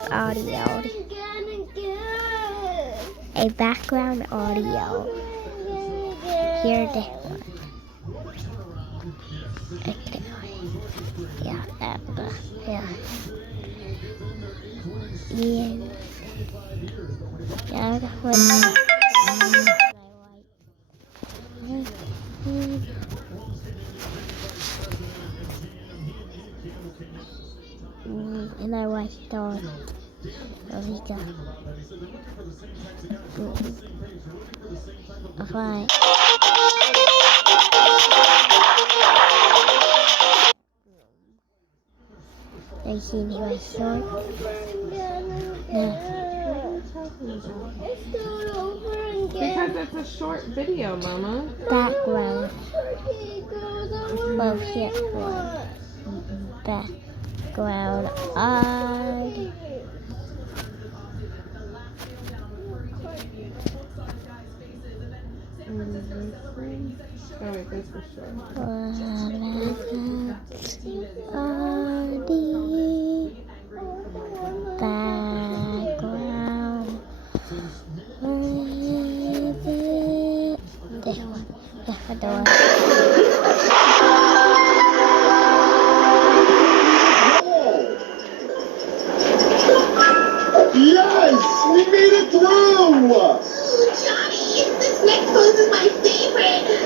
Audio. A background audio. Hear this one. Okay. Yeah, that one. Yeah. Yeah, that one. And I like dog. Alright. I see my short. Because it's a short video, Mama. Background. Well, here one. Background. Oh, wait, this is short. Background. This one. Yeah, the one. Yes! We made it through! Johnny, this next pose is my favorite.